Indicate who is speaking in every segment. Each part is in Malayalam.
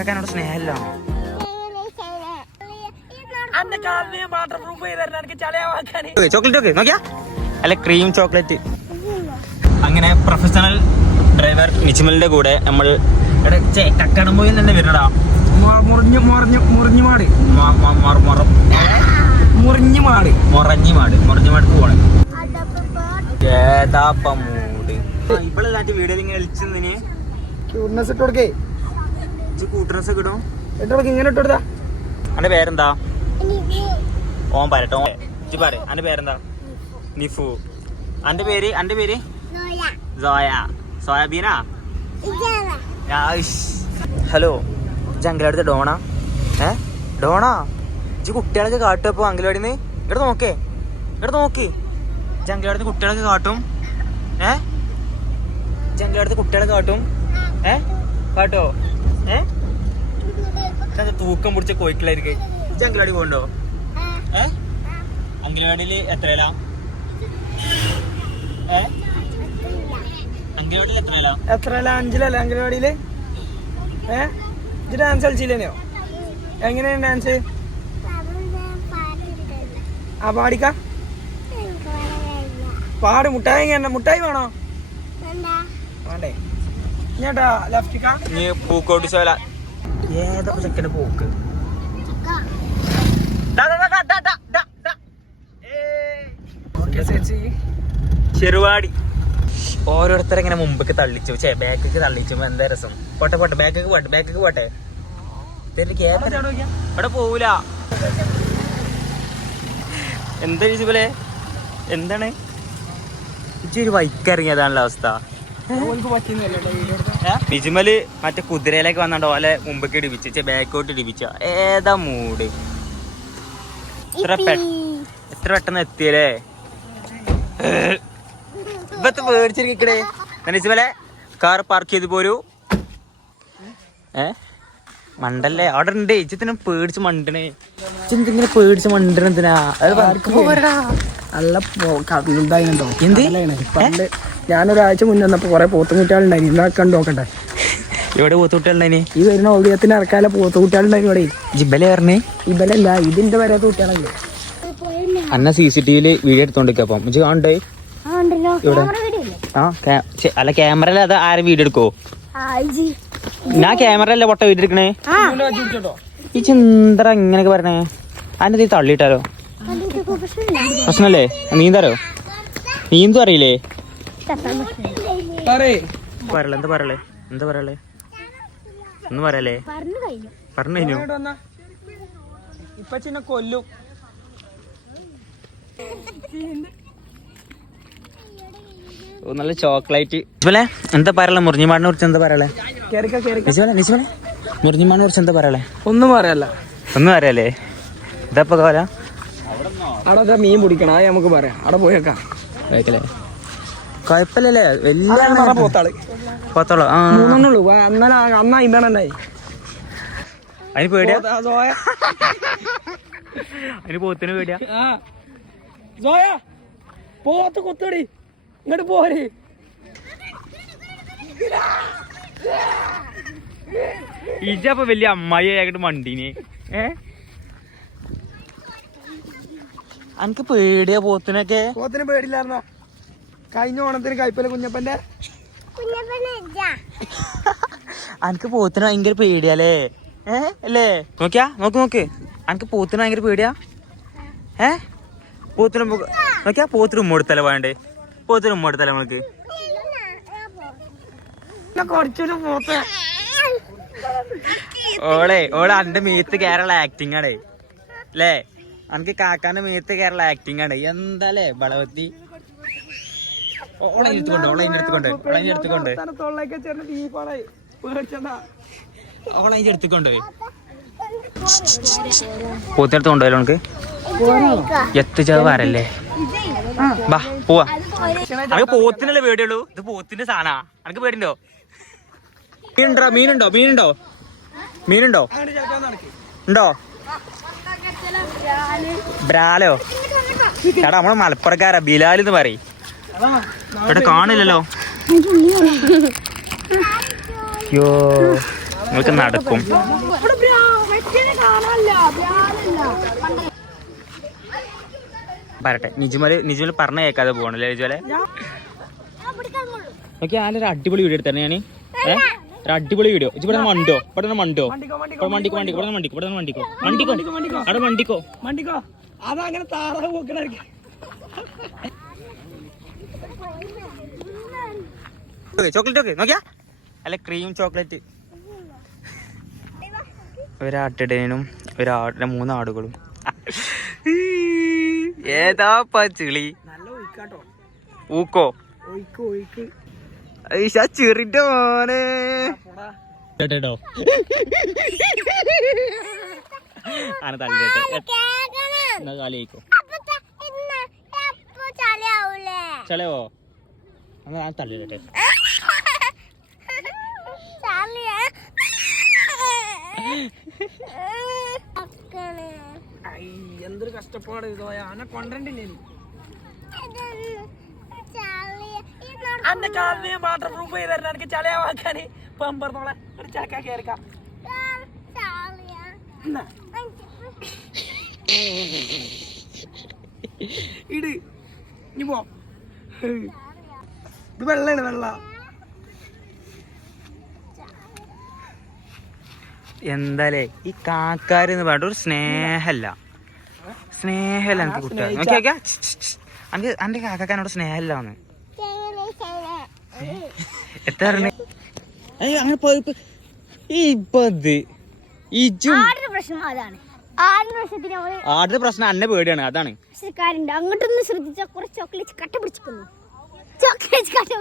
Speaker 1: എന്നോട് സ്നേഹമല്ലോ. ചോക്ലേറ്റ് നോക്കിയാ? അല്ല ക്രീം ചോക്ലേറ്റ് അങ്ങനെ പ്രൊഫഷണൽ ഡ്രൈവർ നിച്ചിമലിന്റെ കൂടെ നമ്മൾ കക്കടമ്പോയിൽ തന്നെ വരണടാ
Speaker 2: മുറിഞ്ഞു മുറിഞ്ഞു മുറിഞ്ഞുമാട്
Speaker 1: മൊ- മുറിഞ്ഞു മാടി. മുറഞ്ഞു
Speaker 2: മാടി
Speaker 1: മുറിഞ്ഞു മൊറഞ്ഞിമാടക്ക് പോണേ. ഏതാപ്പ മൂട്. ഇപ്പോഴല്ലാണ്ട് വീഡിയോയിൽ ഇങ്ങനെ വിളിച്ചതിന്
Speaker 2: ക്യൂട്ട്നെസ് ഇട്ട് കൊടുക്കേ
Speaker 1: കൂട്ടറസ് ഒക്കെ ഇടും
Speaker 2: ഇട്ട് കൊടുക്ക ഇങ്ങനെ ഇട്ട്
Speaker 1: അന്റെ പേരെന്താ? ഓൻ പറയട്ടെ ഓൻ ഇജ്ജ് പറ അന്റെ പേരെന്താ? നിഫു. അന്റെ പേര് അന്റെ പേര്? സോയ. സോയാബീനാ? ഹലോ ഇജ്ജ് അങ്കലാടുത്ത ഡോണ? ഏ? ഡോണ? ഇജ്ജ് കുട്ടികളൊക്കെ കാട്ടും അങ്കലവാടിന്ന് ഇവിടെ നോക്കേ. ഇവിടെ നോക്കി. ജംഗലടുത്ത് കുട്ടികളൊക്കെ കാട്ടും. ഏ? ജംഗലടുത്ത് കുട്ടികളെ കാട്ടും. ഏ? കാട്ടോ? ഏ? ഇതെന്താ തൂക്കം പിടിച്ച കോയിക്കളായിരിക്കും ഇജ്ജ് പോണ്ടോ പോകണ്ടോ? ഏ? അങ്കലവാടിയിൽ എത്രയല്ല ഏ? അങ്കലവാടിയിൽ എത്രയല്ല
Speaker 2: എത്രയല്ല അഞ്ചിലല്ല അംഗനവാടിയിൽ? ഏ? ഇത് ഡാൻസ് കളിച്ചില്ലേനോ? എങ്ങനെയാണ് ഡാൻസ് ആ പാടിക്ക. പാട്. മുട്ടായി മുട്ടായി വേണോ? വേണ്ടേ. ഞാട്ടാ ലെഫ്റ്റിക്ക
Speaker 1: നീ പൂക്കോട്ട് ചോല ഏതാ ചെക്കന്റെ പോക്ക്? ദാ, ദാ, ദാ, ദാ, ദാ, ദാ, ദാ. ഏയ്.
Speaker 2: ഓക്കെ ചേച്ചി
Speaker 1: ചെറുവാടി. ഓരോരുത്തരെ ഇങ്ങനെ മുമ്പേക്ക് തള്ളിച്ചു. ചേ ബാക്കിക്ക് തള്ളിച്ചു. എന്താ രസം? പോട്ടെ പോട്ടെ ബാക്കിക്ക് പോട്ടെ ബാക്കിക്ക് പോട്ടെ. അവിടെ ഇവിടെ പോവൂല. എന്താ പോലെ എന്താണ്? ഇച്ചൊരു വൈക്കിറങ്ങിയതാണല്ലോ അവസ്ഥ. ബിജുമൽ മറ്റേ കുതിരയിലേക്ക് വന്നോ ഓലെ മുമ്പേക്ക് ഇടിപ്പിച്ച ബാക്കോട്ട് ഇടിപ്പിച്ച. ഏതാ മൂട്? ഇത്ര എത്ര പെട്ടെന്ന് എത്തിയല്ലേ? ഇപ്പത്തെ പേടിച്ചിരിക്കണേ. ബിജുമലെ കാർ പാർക്ക് ചെയ്ത് പോരൂ. ഏ? മണ്ടല്ലേ? അവിടെ ഉണ്ട്. ഇച്ചിത്തിന് പേടിച്ച് മണ്ടണേ? ഇങ്ങനെ പേടിച്ച് മണ്ടണെന്തിനാ
Speaker 2: നല്ല ഇതായിട്ടോ
Speaker 1: എന്ത്?
Speaker 2: ഞാനൊരാഴ്ച മുന്നേ വന്നപ്പോ കൊറേ പോത്തുകുട്ടികളുണ്ടായിരുന്നു ഇന്നാ കണ്ടു നോക്കട്ടെ.
Speaker 1: ഇവിടെ പോത്തുകുട്ടികളുണ്ടായിനി?
Speaker 2: ഈ വരുന്ന ഓടിയത്തിന് ഇറക്കാല പോത്തുകുട്ടികളുണ്ടായിരുന്നു ഇവിടെ.
Speaker 1: ജിബലെ പറഞ്ഞേ?
Speaker 2: ഇബലല്ല ഇതിന്റെ വരാത്ത കുട്ടികളല്ലേ?
Speaker 1: അന്ന സി സി ടിവിയിൽ വീഡിയോ എടുത്തോണ്ടിരിക്കുക അപ്പം. ഇജ്ജ് കാണണ്ടേ? ഇവിടെ ആ അല്ല ക്യാമറയിൽ അത് ആരും വീഡിയോ എടുക്കോ? ഞാൻ ക്യാമറയിലെ പൊട്ട വീഡിയോ എടുക്കണേ? ഈ ചിന്തറ ഇങ്ങനെയൊക്കെ പറഞ്ഞേ? അതിന്റെ തീ തള്ളിയിട്ടാലോ? പ്രശ്നല്ലേ നീന്താരോ നീന്തും അറിയില്ലേ? പറയല്ലേ എന്താ പറയലേ എന്താ പറയലേ ഒന്നും പറയലേ പറഞ്ഞു കഴിഞ്ഞു?
Speaker 2: ഇപ്പൊ ചിന്ന കൊല്ലും.
Speaker 1: നല്ല ചോക്ലേറ്റ്. എന്താ പറയലേ മുറിഞ്ഞിമാടിനെ കുറിച്ച് എന്താ പറയലേ മുറിഞ്ഞിമാടിനെ കുറിച്ച് എന്താ പറയലേ
Speaker 2: ഒന്നും പറയല്ല.
Speaker 1: ഒന്നും അറിയാലേ ഇതപ്പോ കോല.
Speaker 2: അവിടെ മീൻ പിടിക്കണം അത് നമുക്ക് പറയാം. അവിടെ പോയേക്കാം.
Speaker 1: കുഴപ്പമില്ലല്ലേ വലിയ
Speaker 2: പോത്താൾ. പോത്തോളോ?
Speaker 1: ആ.
Speaker 2: മൂന്നെണ്ണുള്ളൂ അന്നലെ അന്ന ഇമ്പണെണ്ണായി
Speaker 1: അതിന് പേടിയാ? അതിന് പോത്തിന് പേടിയാ?
Speaker 2: സോയ. പോത്ത് കുത്തടി. ഇങ്ങോട്ട് പോര്.
Speaker 1: ഇജപ്പൊ വലിയ അമ്മായി ആയിട്ട് മണ്ടീന്. ഏ? അനക്ക് പേടിയാ പോത്തിനൊക്കെ?
Speaker 2: പോത്തിന് പേടില്ലായിരുന്നോ കഴിഞ്ഞ ഓണത്തിന് കൈപ്പല കുഞ്ഞപ്പന്റെ
Speaker 1: അനക്ക് പോത്തിന് ഭയങ്കര പേടിയാലേ? ഏ? അല്ലേ? നോക്കിയാ? നോക്ക് നോക്ക്. അനക്ക് പോത്തിന് ഭയങ്കര പേടിയാ? ഏ? പോത്തിന് നോക്കിയാ? പോത്തിന് ഉമ്മ കൊടുത്തല്ലേ വേണ്ടേ? പോത്തിന് ഉമ്മ കൊടുത്തല്ലേ നമ്മൾക്ക്?
Speaker 2: കുറച്ചൊരു പോത്ത്.
Speaker 1: ഓളെ ഓളെ അന്റെ മീത്ത് കേരള ആക്ടിങ് ആണേ. അല്ലേ? അനക്ക് കാക്കാന്റെ മീത്ത് കേരള ആക്ടിങ് ആണേ. എന്താ അല്ലേ വളവത്തി ഓളെ എടുത്തുകൊണ്ട് ഓളെ എടുത്തുകൊണ്ട് ഓളെ എടുത്തുകൊണ്ട്?
Speaker 2: തൊള്ളേക്ക് ചേർന്ന് ബീഫാണ് പേടിച്ചണ്ട.
Speaker 1: ഓളെ എടുത്തുകൊണ്ട്? പോത്തിനടുത്ത് കൊണ്ടുപോയാലോ നമുക്ക് എത്തിച്ചത് വരല്ലേ ബാ പോവാ. അനക്ക് പോത്തിനല്ലേ പേടിയുള്ളൂ? ഇത് പോത്തിന്റെ സാധനാ. അനക്ക് പേടിണ്ടോ മീനുണ്ടോ? മീനുണ്ടോ? മീനുണ്ടോ? മീനുണ്ടോ? ഉണ്ടോ? ബ്രാലോ? എടാ നമ്മളെ മലപ്പുറക്കാരാ. ബിലാൽ എന്ന് പറയും. ഇവിടെ കാണില്ലല്ലോ. അയ്യോ നിങ്ങൾക്ക് നടക്കും. പറട്ടെ നിജുമൽ നിജുമൽ പറഞ്ഞ കേൾക്കാതെ പോകണല്ലേ നിജുമലെ? നോക്കി ആലൊരു അടിപൊളി വീഡിയോ എടുത്തന്നെ ഞാൻ ഒരു അടിപൊളി വീഡിയോ. ഇവിടെ മണ്ടോ? ഇവിടെ മണ്ടോ? ഇവിടെ മണ്ടിക്കോ മണ്ടിക്കോ ഇവിടെ മണ്ടിക്കോ ഇവിടെ മണ്ടിക്കോ. മണ്ടിക്കോ അവിടെ മണ്ടിക്കോ.
Speaker 2: മണ്ടിക്കോ. അതങ്ങനെ താറാവ് പോക്കണായിരിക്കും
Speaker 1: ചോക്ലേറ്റ് ഒക്കെ നോക്കിയാ? അല്ല ക്രീം ചോക്ലേറ്റ് ഒരാട്ടിടേനും ഒരാടിന്റെ മൂന്ന് ആടുകളും. ഏതാ പച്ചിളി ഊക്കോ? ചെറിട്ടോ ചെറിന്റെ മോനെ. കേട്ടോ? ആന തള്ളിട്ടെ എന്നാ കാലി ആയിക്കോ? ഞാൻ തള്ളിട്ടെ
Speaker 2: ഐ, എന്തൊരു കഷ്ടപ്പാട് ഇതോ. ആന കൊണ്ടില്ലേ അന്റെ കാലിന് വാട്ടർ പ്രൂഫ് ചെയ്ത് തരണം. എനിക്ക് ചളയാവാക്കാന് പമ്പറന്നോളെ ഒരു ചാക്കാക്കി ഇറക്കാം ഇട്. ഇനി പോ. ഇത് വെള്ളാണ് വെള്ള.
Speaker 1: എന്താലേ ഈ കാക്കാര് എന്ന് പറഞ്ഞിട്ട് ഒരു സ്നേഹല്ല. സ്നേഹല്ല എനിക്ക് കുട്ടികൾ നോക്കി നോക്കിയാ എനിക്ക് അന്റെ കാക്കാനോട് സ്നേഹല്ല വന്ന് എത്ര അങ്ങനെ പോയി ഇജും
Speaker 3: പ്രശ്നം
Speaker 1: അന്നെ പേടിയാണ്. അതാണ്.
Speaker 3: അങ്ങോട്ടൊന്ന് ശ്രദ്ധിച്ചാൽ കുറച്ച് ചോക്ലേറ്റ് കട്ട പിടിച്ചിരിക്കുന്നു ചോക്ലേറ്റ് പിടിച്ചിരിക്കുന്നു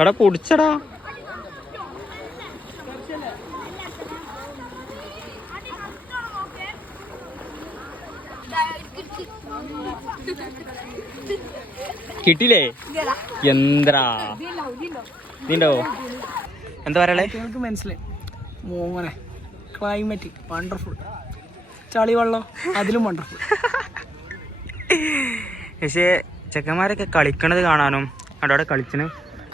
Speaker 1: എടാ പൊടിച്ചടാ. കിട്ടില്ലേ എന്താ നീണ്ടോ? എന്താ
Speaker 2: പറയാ മനസ്സിലായി. മോനെ ക്ലൈമറ്റ് വണ്ടർഫുൾ ചളി വെള്ളം അതിലും വണ്ടർഫുൾ
Speaker 1: പക്ഷേ ചെക്കന്മാരൊക്കെ കളിക്കണത് കാണാനും അവിടെ അവിടെ കളിച്ചിന്.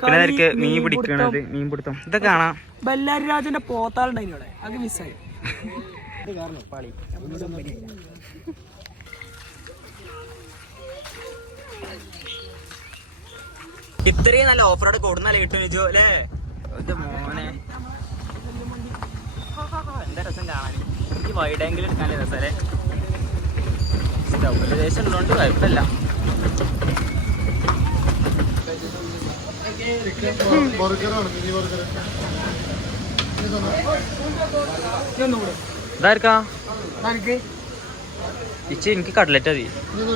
Speaker 1: പിന്നെ മീൻ പിടിക്കണത് മീൻ പിടുത്തം. ഇതൊക്കെ കാണാം.
Speaker 2: ബല്ലാരി രാജന്റെ പോത്താളുണ്ടായിരുന്നു അത് മിസ്സായി
Speaker 1: ഇത്രയും നല്ല ഓഫ് റോഡ് കൊടുന്നല്ലേ കിട്ടും ചോദിച്ചു അല്ലേ എന്റെ മോനെ എന്താ രസം കാണാൻ ഈ വൈഡ് ആംഗിൾ എടുക്കാൻ രസമല്ലേ സ്റ്റൗബിലേഷൻ ഉള്ളതുകൊണ്ട് കുഴപ്പമില്ല. ഇതാർക്കാ? ഇച്ചി എനിക്ക് കട്ലറ്റ് മതി.